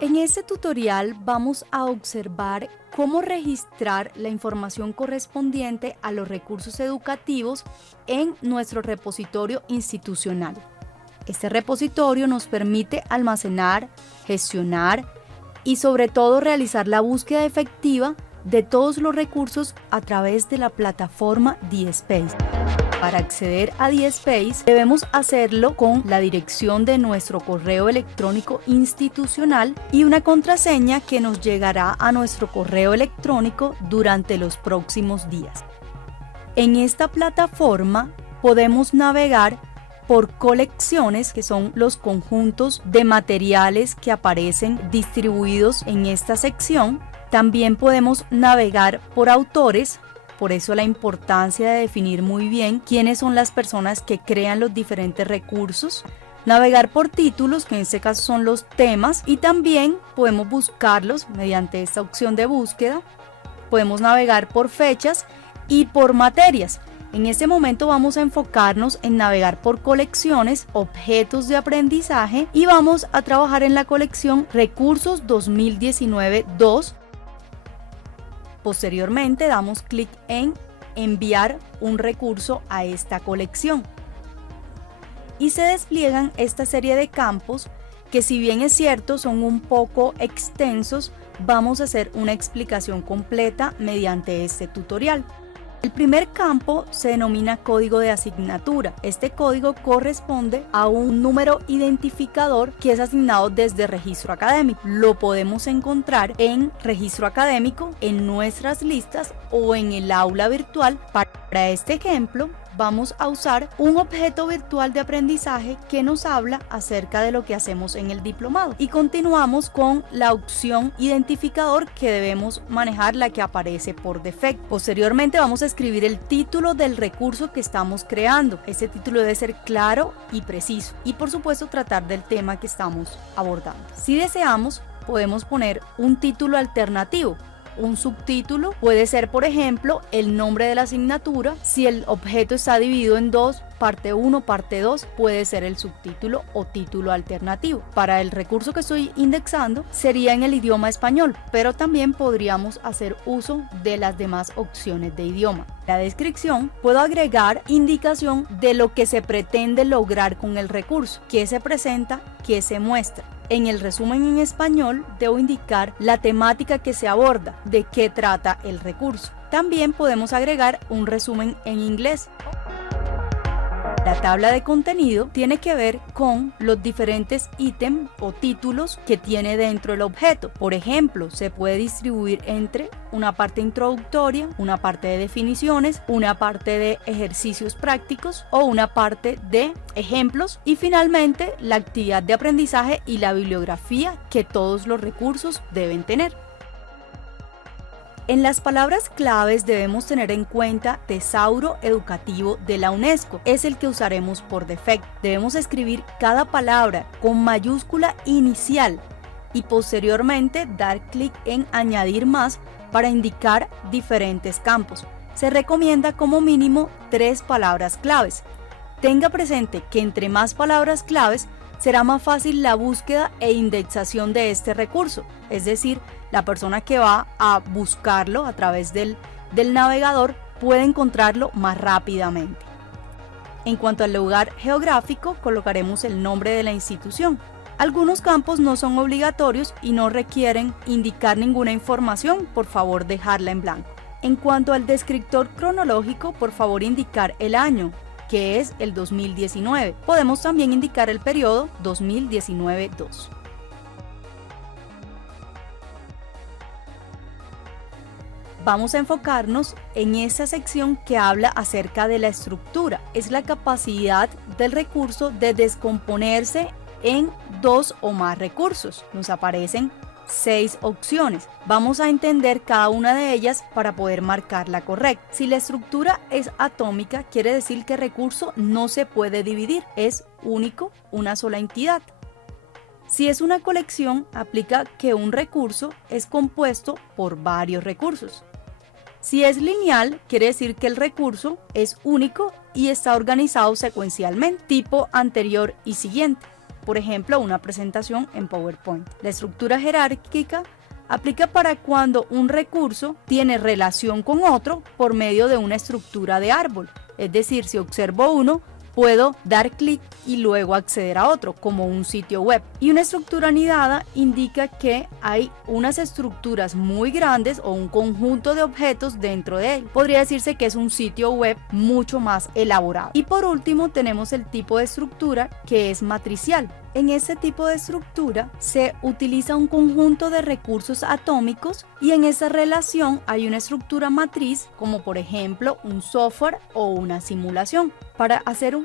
En este tutorial vamos a observar cómo registrar la información correspondiente a los recursos educativos en nuestro repositorio institucional. Este repositorio nos permite almacenar, gestionar y sobre todo realizar la búsqueda efectiva de todos los recursos a través de la plataforma DSpace. Para acceder a DSpace debemos hacerlo con la dirección de nuestro correo electrónico institucional y una contraseña que nos llegará a nuestro correo electrónico durante los próximos días. En esta plataforma podemos navegar por colecciones, que son los conjuntos de materiales que aparecen distribuidos en esta sección. También podemos navegar por autores. Por eso la importancia de definir muy bien quiénes son las personas que crean los diferentes recursos. Navegar por títulos, que en este caso son los temas, y también podemos buscarlos mediante esta opción de búsqueda. Podemos navegar por fechas y por materias. En este momento vamos a enfocarnos en navegar por colecciones, objetos de aprendizaje, y vamos a trabajar en la colección Recursos 2019-2. Posteriormente damos clic en enviar un recurso a esta colección y se despliegan esta serie de campos que, si bien es cierto son un poco extensos, vamos a hacer una explicación completa mediante este tutorial. El primer campo se denomina código de asignatura. Este código corresponde a un número identificador que es asignado desde registro académico. Lo podemos encontrar en registro académico, en nuestras listas o en el aula virtual. Para este ejemplo vamos a usar un objeto virtual de aprendizaje que nos habla acerca de lo que hacemos en el diplomado, y continuamos con la opción identificador, que debemos manejar la que aparece por defecto. Posteriormente vamos a escribir el título del recurso que estamos creando. Este título debe ser claro y preciso y por supuesto tratar del tema que estamos abordando. Si deseamos, podemos poner un título alternativo. Un subtítulo puede ser, por ejemplo, el nombre de la asignatura. Si el objeto está dividido en dos, parte 1, parte 2, puede ser el subtítulo o título alternativo. Para el recurso que estoy indexando sería en el idioma español, pero también podríamos hacer uso de las demás opciones de idioma. En la descripción puedo agregar indicación de lo que se pretende lograr con el recurso, qué se presenta, qué se muestra. En el resumen en español debo indicar la temática que se aborda, de qué trata el recurso. También podemos agregar un resumen en inglés. La tabla de contenido tiene que ver con los diferentes ítems o títulos que tiene dentro el objeto. Por ejemplo, se puede distribuir entre una parte introductoria, una parte de definiciones, una parte de ejercicios prácticos o una parte de ejemplos, y finalmente la actividad de aprendizaje y la bibliografía que todos los recursos deben tener. En las palabras claves debemos tener en cuenta Tesauro Educativo de la UNESCO, es el que usaremos por defecto. Debemos escribir cada palabra con mayúscula inicial y posteriormente dar clic en añadir más para indicar diferentes campos. Se recomienda como mínimo 3 palabras claves. Tenga presente que entre más palabras claves será más fácil la búsqueda e indexación de este recurso, es decir, la persona que va a buscarlo a través del navegador puede encontrarlo más rápidamente. En cuanto al lugar geográfico, colocaremos el nombre de la institución. Algunos campos no son obligatorios y no requieren indicar ninguna información, por favor dejarla en blanco. En cuanto al descriptor cronológico, por favor indicar el año, que es el 2019. Podemos también indicar el periodo 2019-2. Vamos a enfocarnos en esa sección que habla acerca de la estructura. Es la capacidad del recurso de descomponerse en 2 o más recursos. Nos aparecen 6 opciones. Vamos a entender cada una de ellas para poder marcarla correcta. Si la estructura es atómica, quiere decir que el recurso no se puede dividir, es único, una sola entidad. Si es una colección, aplica que un recurso es compuesto por varios recursos. Si es lineal, quiere decir que el recurso es único y está organizado secuencialmente, tipo anterior y siguiente. por ejemplo, una presentación en PowerPoint. La estructura jerárquica aplica para cuando un recurso tiene relación con otro por medio de una estructura de árbol. Es decir, si observo uno, puedo dar clic y luego acceder a otro, como un sitio web. Y una estructura anidada indica que hay unas estructuras muy grandes o un conjunto de objetos dentro de él. Podría decirse que es un sitio web mucho más elaborado. Y por último tenemos el tipo de estructura que es matricial. En este tipo de estructura se utiliza un conjunto de recursos atómicos y en esa relación hay una estructura matriz, como por ejemplo un software o una simulación. Para hacer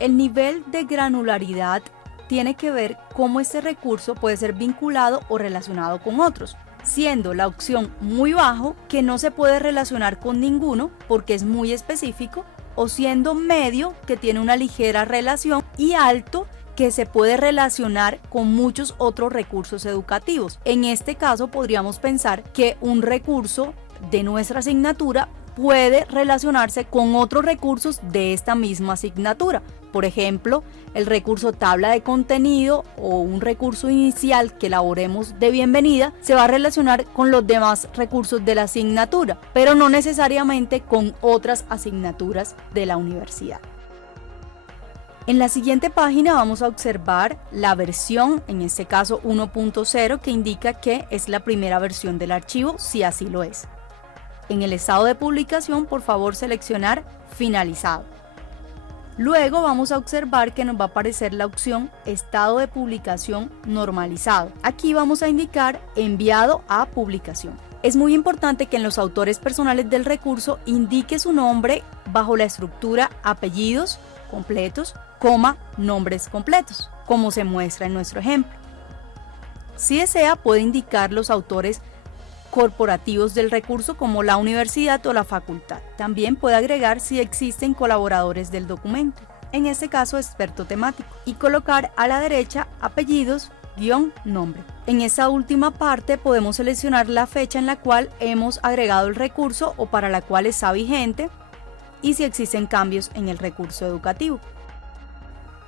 el nivel de granularidad tiene que ver cómo este recurso puede ser vinculado o relacionado con otros, siendo la opción muy bajo, que no se puede relacionar con ninguno porque es muy específico, o siendo medio, que tiene una ligera relación, y alto, que se puede relacionar con muchos otros recursos educativos. En este caso podríamos pensar que un recurso de nuestra asignatura puede relacionarse con otros recursos de esta misma asignatura. Por ejemplo, el recurso tabla de contenido o un recurso inicial que elaboremos de bienvenida se va a relacionar con los demás recursos de la asignatura, pero no necesariamente con otras asignaturas de la universidad. En la siguiente página vamos a observar la versión, en este caso 1.0, que indica que es la primera versión del archivo, si así lo es. En el estado de publicación, por favor seleccionar finalizado. Luego vamos a observar que nos va a aparecer la opción estado de publicación normalizado. Aquí vamos a indicar enviado a publicación. Es muy importante que en los autores personales del recurso indique su nombre bajo la estructura apellidos completos, coma, nombres completos, como se muestra en nuestro ejemplo. Si desea, puede indicar los autores corporativos del recurso como la universidad o la facultad. También puede agregar si existen colaboradores del documento, en este caso experto temático, y colocar a la derecha apellidos, nombre. En esa última parte podemos seleccionar la fecha en la cual hemos agregado el recurso o para la cual está vigente y si existen cambios en el recurso educativo.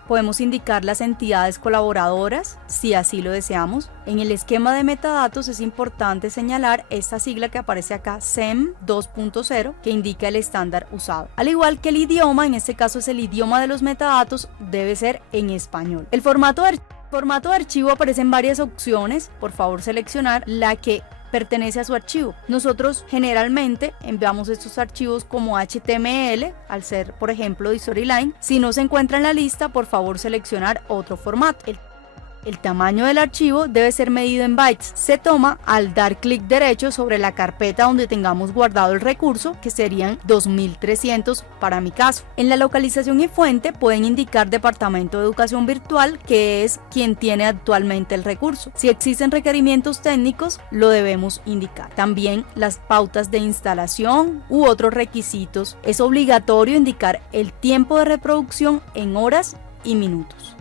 Podemos indicar las entidades colaboradoras, si así lo deseamos. En el esquema de metadatos es importante señalar esta sigla que aparece acá, SEM 2.0, que indica el estándar usado. Al igual que el idioma, en este caso es el idioma de los metadatos, debe ser en español. El formato de archivo aparece en varias opciones. Por favor, seleccionar la que pertenece a su archivo. Nosotros generalmente enviamos estos archivos como HTML, al ser, por ejemplo, de Storyline. Si no se encuentra en la lista, por favor seleccionar otro formato. El tamaño del archivo debe ser medido en bytes. Se toma al dar clic derecho sobre la carpeta donde tengamos guardado el recurso, que serían 2300 para mi caso. En la localización y fuente pueden indicar Departamento de Educación Virtual, que es quien tiene actualmente el recurso. Si existen requerimientos técnicos, lo debemos indicar. También las pautas de instalación u otros requisitos. Es obligatorio indicar el tiempo de reproducción en horas y minutos.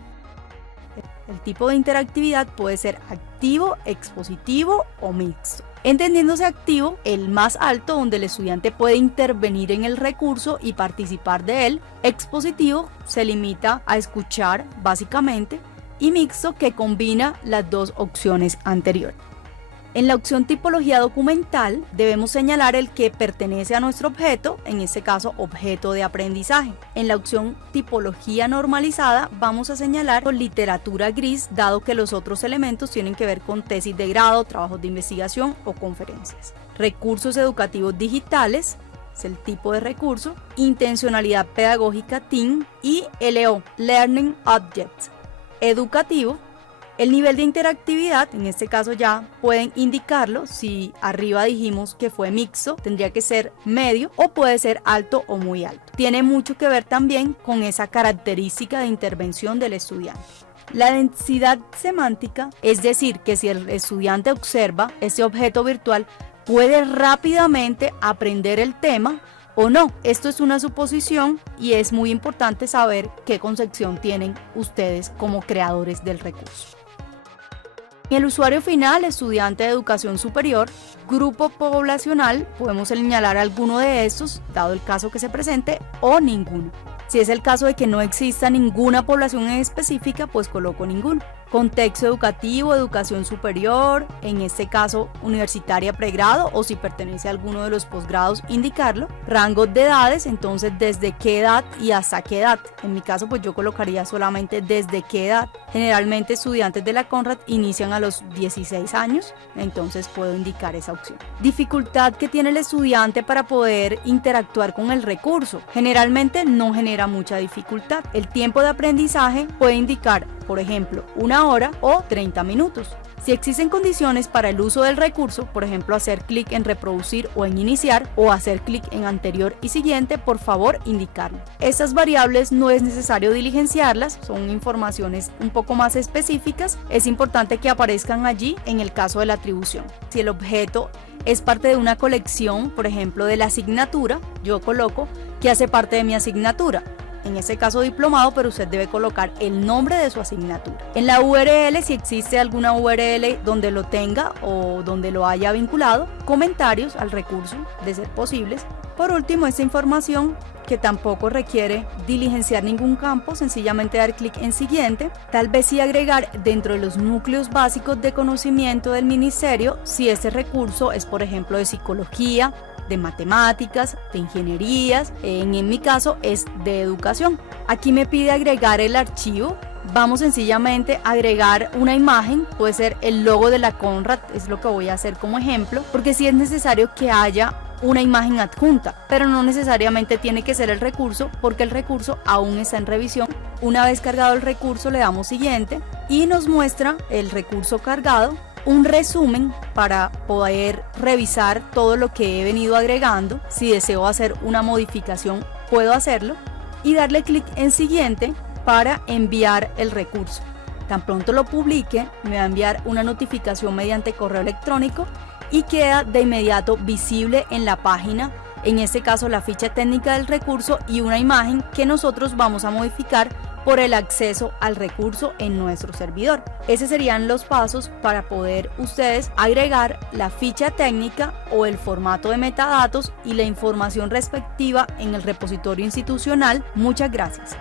El tipo de interactividad puede ser activo, expositivo o mixto. Entendiéndose activo, el más alto, donde el estudiante puede intervenir en el recurso y participar de él. Expositivo se limita a escuchar básicamente, y mixto, que combina las dos opciones anteriores. En la opción tipología documental debemos señalar el que pertenece a nuestro objeto, en este caso objeto de aprendizaje. En la opción tipología normalizada vamos a señalar con literatura gris, dado que los otros elementos tienen que ver con tesis de grado, trabajos de investigación o conferencias. Recursos educativos digitales es el tipo de recurso, intencionalidad pedagógica TEAM, y LO, Learning Objects, educativo. El nivel de interactividad, en este caso ya pueden indicarlo. Si arriba dijimos que fue mixto, tendría que ser medio o puede ser alto o muy alto. Tiene mucho que ver también con esa característica de intervención del estudiante. La densidad semántica, es decir, que si el estudiante observa ese objeto virtual, puede rápidamente aprender el tema o no. Esto es una suposición y es muy importante saber qué concepción tienen ustedes como creadores del recurso. En el usuario final, estudiante de educación superior, grupo poblacional, podemos señalar alguno de estos, dado el caso que se presente, o ninguno. Si es el caso de que no exista ninguna población en específica, pues coloco ninguno. Contexto educativo, educación superior, en este caso universitaria pregrado, o si pertenece a alguno de los posgrados, indicarlo. Rangos de edades, entonces desde qué edad y hasta qué edad. En mi caso pues yo colocaría solamente desde qué edad. Generalmente estudiantes de la Conrad inician a los 16 años, entonces puedo indicar esa opción. Dificultad que tiene el estudiante para poder interactuar con el recurso. Generalmente no genera mucha dificultad. El tiempo de aprendizaje puede indicar, por ejemplo, 1 hora o 30 minutos. Si existen condiciones para el uso del recurso, por ejemplo hacer clic en reproducir o en iniciar, o hacer clic en anterior y siguiente, por favor indicarlo. Estas variables no es necesario diligenciarlas, son informaciones un poco más específicas, es importante que aparezcan allí en el caso de la atribución. Si el objeto es parte de una colección, por ejemplo de la asignatura, yo coloco que hace parte de mi asignatura. En este caso diplomado, pero usted debe colocar el nombre de su asignatura. En la URL, si existe alguna URL donde lo tenga o donde lo haya vinculado, comentarios al recurso, de ser posibles. Por último, esta información que tampoco requiere diligenciar ningún campo, sencillamente dar clic en siguiente. Tal vez sí agregar dentro de los núcleos básicos de conocimiento del ministerio, si este recurso es por ejemplo de psicología, de matemáticas, de ingenierías, en mi caso es de educación. Aquí me pide agregar el archivo. Vamos sencillamente a agregar una imagen, puede ser el logo de la Conrad, es lo que voy a hacer como ejemplo, porque sí es necesario que haya una imagen adjunta, pero no necesariamente tiene que ser el recurso, porque el recurso aún está en revisión. Una vez cargado el recurso le damos siguiente y nos muestra el recurso cargado, un resumen para poder revisar todo lo que he venido agregando. Si deseo hacer una modificación puedo hacerlo y darle clic en siguiente para enviar el recurso. Tan pronto lo publique me va a enviar una notificación mediante correo electrónico y queda de inmediato visible en la página, en este caso la ficha técnica del recurso y una imagen que nosotros vamos a modificar por el acceso al recurso en nuestro servidor. Esos serían los pasos para poder ustedes agregar la ficha técnica o el formato de metadatos y la información respectiva en el repositorio institucional. Muchas gracias.